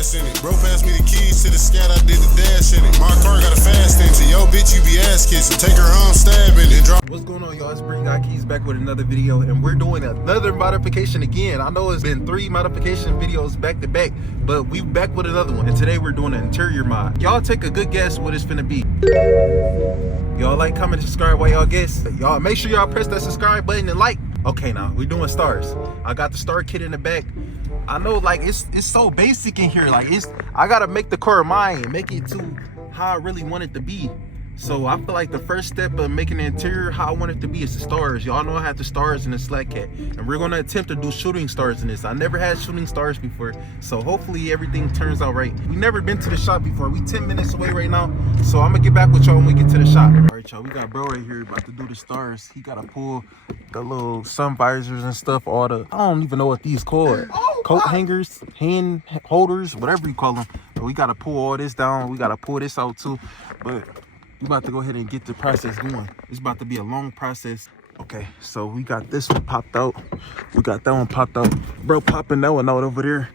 gas in it. Bro passed me the keys to the scat, I did the dash in it. My car got a fast engine. Yo, bitch, you be ass kissing. Take her home, stabbing and drop. What's going on, y'all? It's Bring Got Keys back with another video, and we're doing another modification again. I know it's been 3 modification videos back to back, but we back with another one. And today we're doing an interior mod. Y'all take a good guess what it's finna be. Y'all like, comment, and subscribe while y'all guess. Y'all make sure y'all press that subscribe button and like. Okay, now we're doing stars. I got the star kit in the back. I know, like, it's so basic in here. Like, I gotta make the car mine, make it to how I really want it to be. So I feel like the first step of making the interior how I want it to be is the stars. Y'all know I have the stars in the Slack cat, and we're gonna attempt to do shooting stars in this. I never had shooting stars before, so hopefully everything turns out right. We never been to the shop before. We 10 minutes away right now, so I'm gonna get back with y'all when we get to the shop. All right, y'all, we got bro right here about to do the stars. He gotta pull the little sun visors and stuff, all the, I don't even know what these called. Coat hangers, hand holders, whatever you call them. But we gotta pull all this down. We gotta pull this out too, but we about to go ahead and get the process going. It's about to be a long process. Okay, so we got this one popped out. We got that one popped out. Bro popping that one out over there.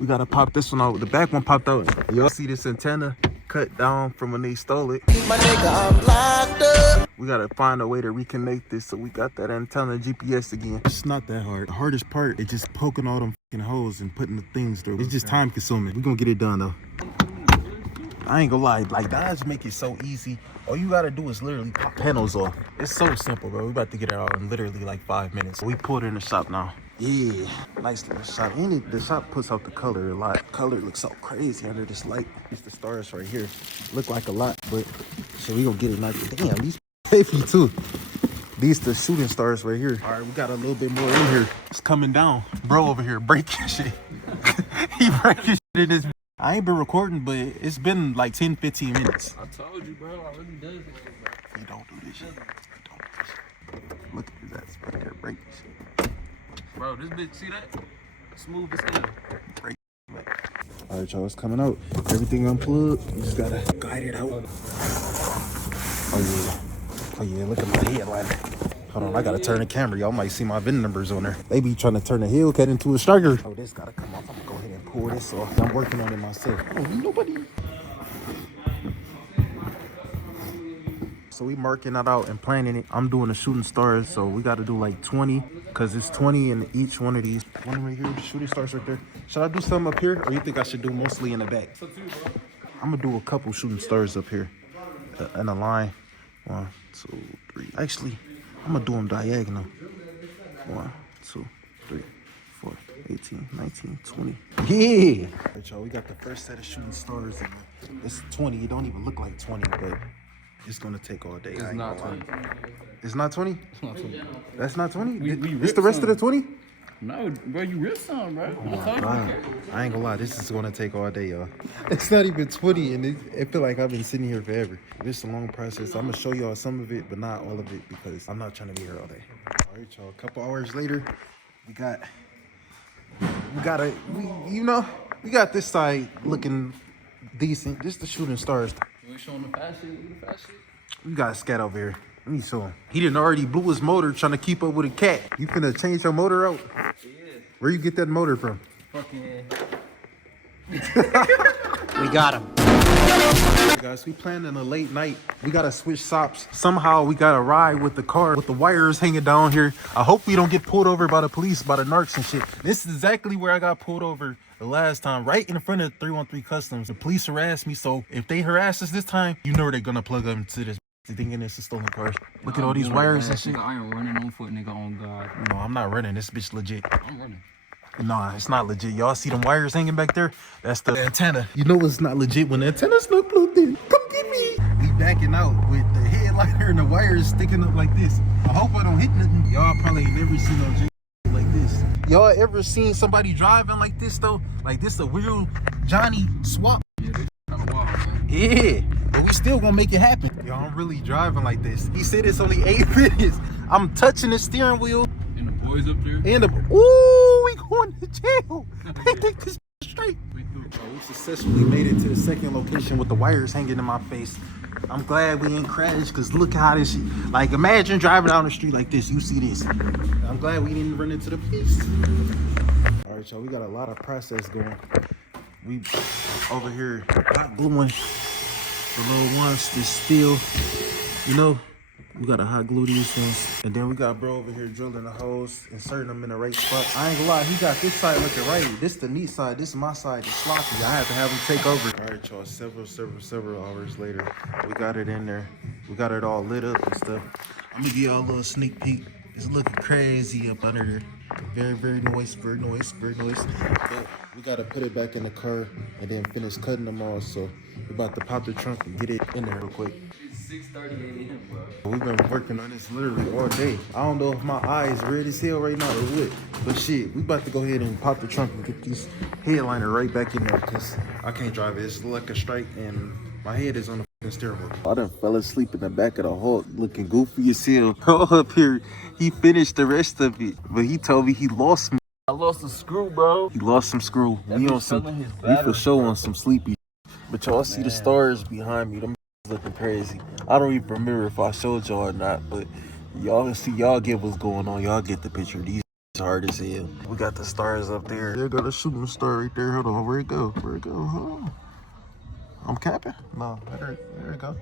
We gotta pop this one out. The back one popped out. Y'all see this antenna cut down from when they stole it. My nigga, I'm locked up. We gotta find a way to reconnect this, so we got that antenna GPS again. It's not that hard. The hardest part is just poking all them fucking holes and putting the things through. It's just time consuming. We're gonna get it done though. I ain't gonna lie, like, Dodge make it so easy. All you gotta do is literally pop panels off. It's so simple, bro. We about to get it out in literally like 5 minutes. We pulled it in the shop now. Yeah, nice little shop. And the shop puts out the color a lot. Color looks so crazy under this light. It's the stars right here. Look like a lot, but so we gonna get it nice. Damn, these heavy too. These the shooting stars right here. All right, we got a little bit more in here. It's coming down. Bro over here breaking shit. He breaking shit in this. I ain't been recording, but it's been like 10-15 minutes. I told you, bro. I really does it. He don't do this shit. He don't do this shit. Look at that right there, break this shit. Bro, this bitch, see that? Smooth as hell. Break. All right, y'all, it's coming out. Everything unplugged. You just gotta guide it out. Oh yeah, look at my headlight. Hold on, I gotta turn the camera. Y'all might see my VIN numbers on there. They be trying to turn a Hellcat into a striker. Oh, this gotta come off. I'm gonna go ahead and pull this off. I'm working on it myself. Oh, nobody. So we marking that out and planning it. I'm doing the shooting stars, so we gotta do like 20, cause it's 20 in each one of these. One right here, shooting stars right there. Should I do some up here, or you think I should do mostly in the back? It's up to you, bro. I'm gonna do a couple shooting stars up here in a line. 1, 2, 3. Actually, I'm gonna do them diagonal. 1, 2, 3, 4, 18, 19, 20. Yeah! All right, y'all, we got the first set of shooting stars. It's 20. It don't even look like 20, but it's gonna take all day. It's not 20. It's not 20? It's not 20. That's not 20? We It's the rest of the 20? No, bro, you ripped some, bro. I ain't gonna lie, this is gonna take all day, y'all. It's not even 20, and it feel like I've been sitting here forever. It's a long process. I'm gonna show y'all some of it, but not all of it, because I'm not trying to be here all day. All right, y'all, a couple hours later, we got this side looking decent. Just the shooting stars. You ain't showing the fast shit? We got a scat over here. Let me show him. He done already blew his motor trying to keep up with a cat. You finna change your motor out? Yeah. Where you get that motor from? Fucking. We got him. Guys, we planning a late night. We gotta switch stops. Somehow we gotta ride with the car with the wires hanging down here. I hope we don't get pulled over by the police, by the narcs and shit. This is exactly where I got pulled over the last time, right in front of 313 Customs. The police harassed me, so if they harass us this time, you know they're gonna plug them to this. Thinking it's a stolen car. Look at all these wires and shit. I ain't running on foot, nigga, on God. No, I'm not running. This bitch legit. I'm running. Nah, it's not legit. Y'all see them wires hanging back there? That's the antenna. You know it's not legit when the antenna's not plugged in. Come get me. We backing out with the headliner and the wires sticking up like this. I hope I don't hit nothing. Y'all probably ain't never seen no J like this. Y'all ever seen somebody driving like this though? Like this a real Johnny swap? Yeah, this kind of wild, man. Yeah, but we still gonna make it happen. Y'all, I'm really driving like this. He said it's only 8 minutes. I'm touching the steering wheel. And the boys up there. And ooh, we going to jail. They take this straight. We successfully made it to the second location with the wires hanging in my face. I'm glad we ain't crashed, because look how this shit, like, imagine driving down the street like this, you see this. I'm glad we didn't run into the police. All right, y'all, we got a lot of process going. We over here hot gluing the little ones that's still, you know, we gotta hot glue these ones. And then we got bro over here drilling the holes, inserting them in the right spot. I ain't gonna lie, he got this side looking right. This the neat side, this is my side, it's sloppy. I have to have him take over. All right, y'all, several hours later, we got it in there. We got it all lit up and stuff. I'm gonna give y'all a little sneak peek. It's looking crazy up under there. Very noisy. But we gotta put it back in the car and then finish cutting them all. So we about to pop the trunk and get it in there real quick. It's 6:30 a.m., bro. We've been working on this literally all day. I don't know if my eyes red as hell right now or what, but shit, we about to go ahead and pop the trunk and get this headliner right back in there because I can't drive it. It's like a strike and my head is on the fucking steering wheel. I done fell asleep in the back of the Hawk looking goofy as hell. Bro up here, he finished the rest of it, but he told me he lost me. I lost a screw, bro. He lost some screw. We on some, we for sure on some sleepy. But y'all see the stars behind me. Them looking crazy. I don't even remember if I showed y'all or not, but y'all see, y'all get what's going on. Y'all get the picture. These hard as hell. We got the stars up there. There go the shooting star right there. Hold on, where it go? Where it go? Hold on. I'm capping? No, there it go.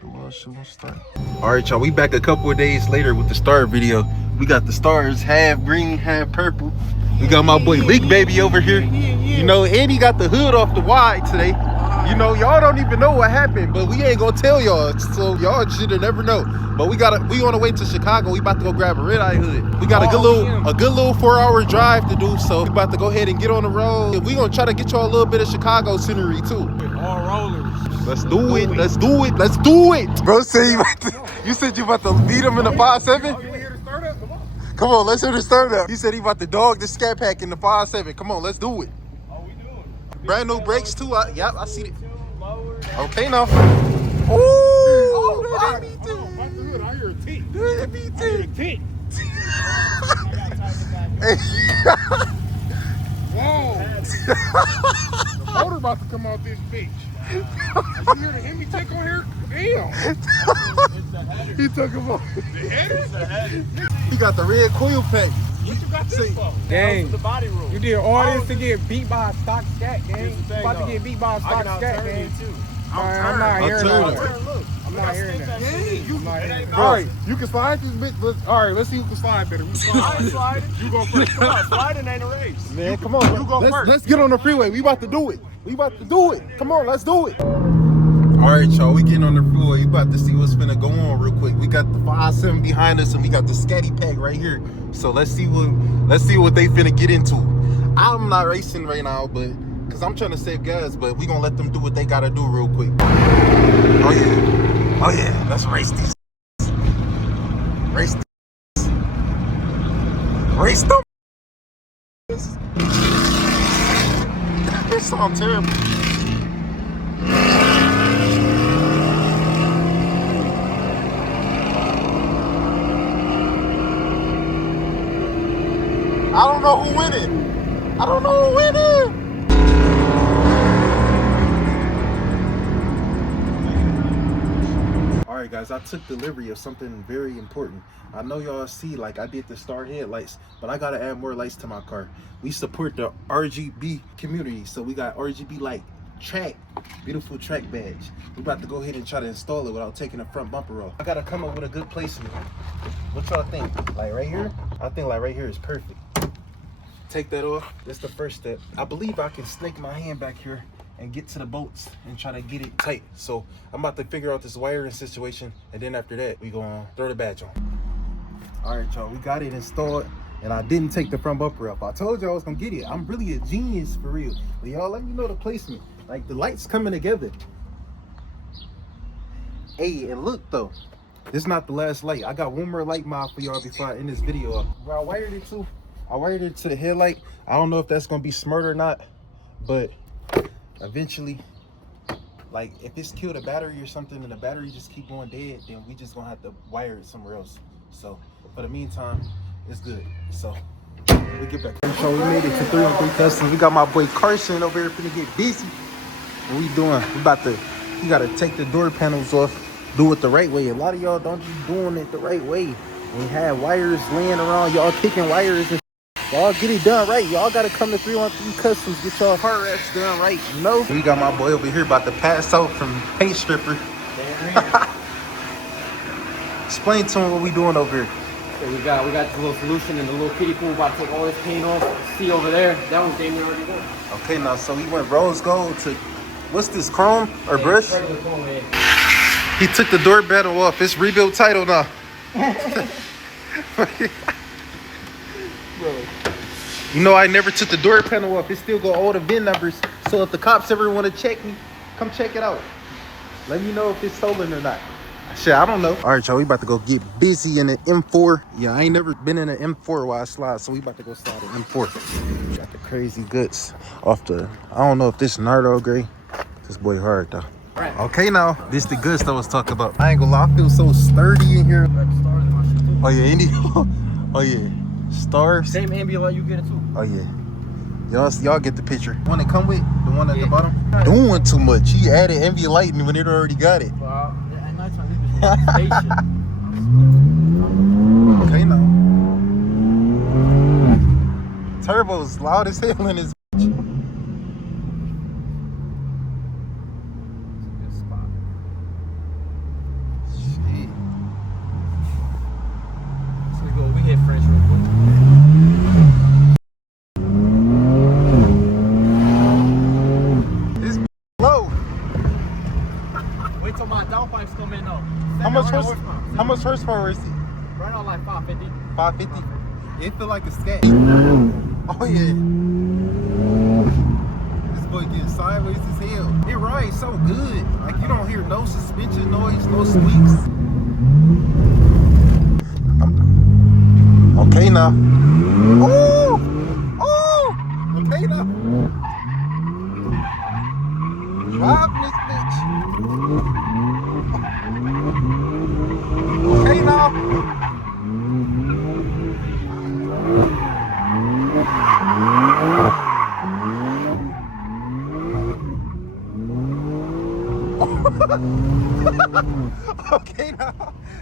The little shooting star. All right, y'all, we back a couple of days later with the star video. We got the stars, half green, half purple. We got my boy Leak Baby over here. You know, and he got the hood off the wide today. You know, y'all don't even know what happened, but we ain't gonna tell y'all, so y'all should never know. But we on the way to Chicago. We about to go grab a red eye hood. We got a good little 4-hour drive to do, so we about to go ahead and get on the road. We gonna try to get y'all a little bit of Chicago scenery too. All rollers. Let's do it. Let's do it. Let's do it. Bro said you said you about to beat him in the 5.7? Come on, let's hear the start up. He said he about to dog the scat pack in the 5.7. Come on, let's do it. Oh, we do it. Brand new brakes too. Yep, I see it. Okay now. Oh, that ain't me too. I hear a T. That me too. T. Hey. Whoa. The motor about to come out this bitch. You hear the Hemi take on here? Damn. He took him off. The header? He got the red coil pack. What you got this for? Dang. The body room. You did all this to get beat by a stock scat, gang. You about to get beat by a stock scat, gang. I'm not hearing that. I'm not hearing that. All right, you can slide this bitch. All right, let's see who can slide better. I'm sliding. You go first. Come on, sliding ain't a race. Man, come on. You go first. Let's get on the freeway. We about to do it. Come on, let's do it. All right, y'all, we getting on the freeway. We about to see what's finna go on real quick. We got the 5.7 behind us and we got the scatty pack right here. So let's see what they finna get into. I'm not racing right now, but because I'm trying to save gas, but we gonna let them do what they gotta do real quick. Oh yeah, let's race these. Race them. This sounds terrible. I don't know who winning. All right, guys, I took delivery of something very important. I know y'all see, like, I did the star headlights, but I gotta add more lights to my car. We support the RGB community, so we got RGB light, track, beautiful track badge. We about to go ahead and try to install it without taking the front bumper off. I gotta come up with a good placement. What y'all think? Like right here? I think like right here is perfect. Take that off. That's the first step. I believe I can snake my hand back here and get to the bolts and try to get it tight. So I'm about to figure out this wiring situation, and then after that we gonna throw the badge on. All right, y'all, we got it installed, and I didn't take the front bumper up. I told y'all I was gonna get it. I'm really a genius for real. But y'all, let me know the placement. Like, the lights coming together. Hey, and look though, this is not the last light. I got one more light mod for y'all before I end this video up. Where I wired it to, I wired it to the headlight. I don't know if that's gonna be smart or not, but eventually, like, if it's killed a battery or something and the battery just keep going dead, then we just gonna have to wire it somewhere else. So for the meantime, it's good. So we get back. So we made it to 3-on-3 customs. We got my boy Carson over here finna get busy. What we doing? We about to, you gotta take the door panels off, do it the right way. A lot of y'all don't be doing it the right way. We have wires laying around, y'all kicking wires Y'all get it done right. Y'all gotta come to 313 Customs, get y'all car wraps done right, you know? We got my boy over here about to pass out from paint stripper. Explain to him what we doing over here. So we got the little solution and the little kiddie pool. About to take all this paint off. See over there, that one's damn near already done. Okay, now so we went rose gold to, what's this, chrome or brush? He took the door panel off. It's rebuilt title now. Bro. You know I never took the door panel off. It still got all the VIN numbers. So if the cops ever want to check me, come check it out. Let me know if it's stolen or not. Shit, I don't know. All right, y'all, we about to go get busy in the M4. Yeah, I ain't never been in an M4 while I slide, so we about to go slide an M4. Got the crazy goods off the, I don't know if this Nardo gray. This boy hard though. Right. Okay, now this the goods I was talking about. I ain't gonna lie, I feel so sturdy in here. Oh yeah, Indy. Oh yeah, stars. Same ambient light you get it too. Oh yeah, y'all get the picture. One that come with the one at the bottom. Doing too much. He added ambient light when it already got it. Wow. At nighttime, we just station. Okay, now. Turbo's loud as hell in this. How much horsepower is it? Right on like 550. 550? It feel like a scat. Oh yeah. This boy getting sideways as hell. It rides so good. Like you don't hear no suspension noise, no squeaks. Okay now. Oh! Oh! Okay now. Driving this bitch. Okay now. Okay now.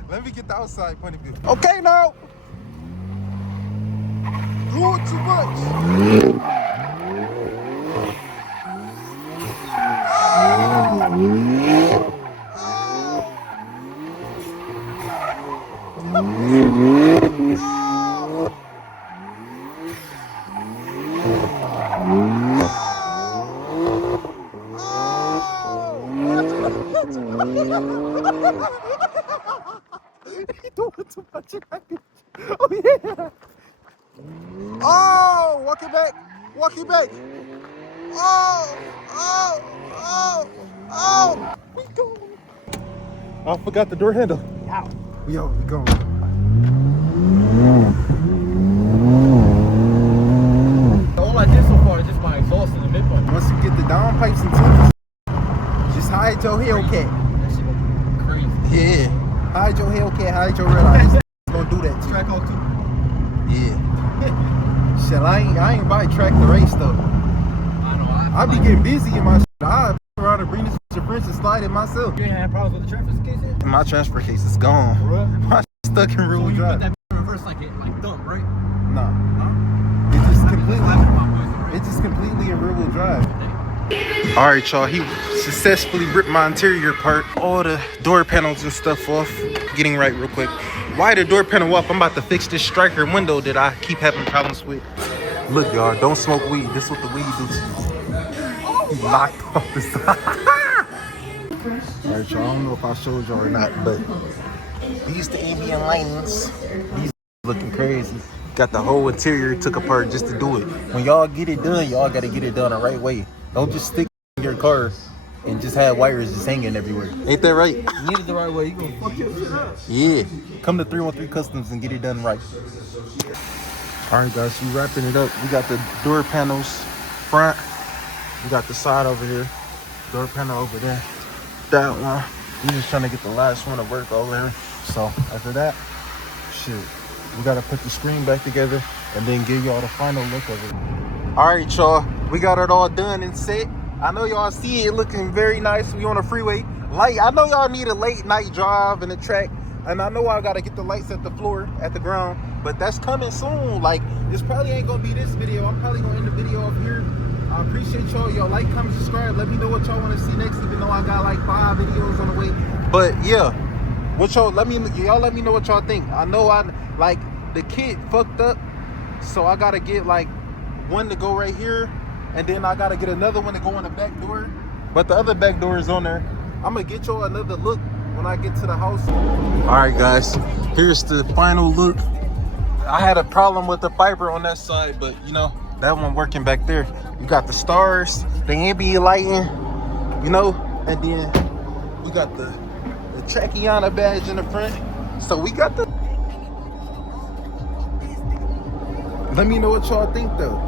Let me get the outside point of view. Okay now. Doing too much. He doing too much in that bitch. Oh yeah. Oh, walk it back. Walk it back. Oh, oh, oh, oh. We go. I forgot the door handle. Yo, we going. All I did so far is just my exhaust in the mid button. Once you get the downpipes and tips, just hide your Hellcat. That shit gonna be crazy. Yeah. Hide your Hellcat, hide your red eyes. Gonna do that to you. Trackhawk too. Yeah. Shit, I ain't buy track the race though. I know. I be getting busy in my shit. I around and bring this to French and slide it myself. You ain't had problems with the transfer case yet? My transfer case is gone. Bro. My shit stuck in rear So wheel you put drive. that in reverse like dump, right? Nah. Huh? It's just completely in rear wheel drive. All right, y'all. He successfully ripped my interior part, all the door panels and stuff off. Getting right real quick. Why the door panel up? I'm about to fix this striker window that I keep having problems with. Look, y'all, don't smoke weed. This is what the weed do to you. He knocked off the side. All right, y'all. I don't know if I showed y'all or not, but these the ambient lightings. These looking crazy. Got the whole interior took apart just to do it. When y'all get it done, y'all gotta get it done the right way. Don't just stick in your car and just have wires just hanging everywhere. Ain't that right? You need it the right way, you gonna fuck your shit up. Yeah. Come to 313 Customs and get it done right. All right, guys, we wrapping it up. We got the door panels front. We got the side over here. Door panel over there. That one. We just trying to get the last one to work over here. So after that, shit, we gotta put the screen back together and then give y'all the final look of it. All right, y'all, we got it all done and set. I know y'all see it looking very nice. We on a freeway. I know y'all need a late night drive in the track. And I know I gotta get the lights at the floor, at the ground, but that's coming soon. Like, this probably ain't gonna be this video. I'm probably gonna end the video up here. I appreciate y'all. Y'all like, comment, subscribe. Let me know what y'all want to see next, even though I got like 5 videos on the way. But yeah, what y'all let me know what y'all think. I know like the kit fucked up, so I gotta get like one to go right here, and then I gotta get another one to go in the back door. But the other back door is on there. I'm gonna get y'all another look when I get to the house. All right, guys, here's the final look. I had a problem with the fiber on that side, but you know, that one working back there. You got the stars, the ambient lighting, you know, and then we got the Trackhawk badge in the front. So we got the... Let me know what y'all think though.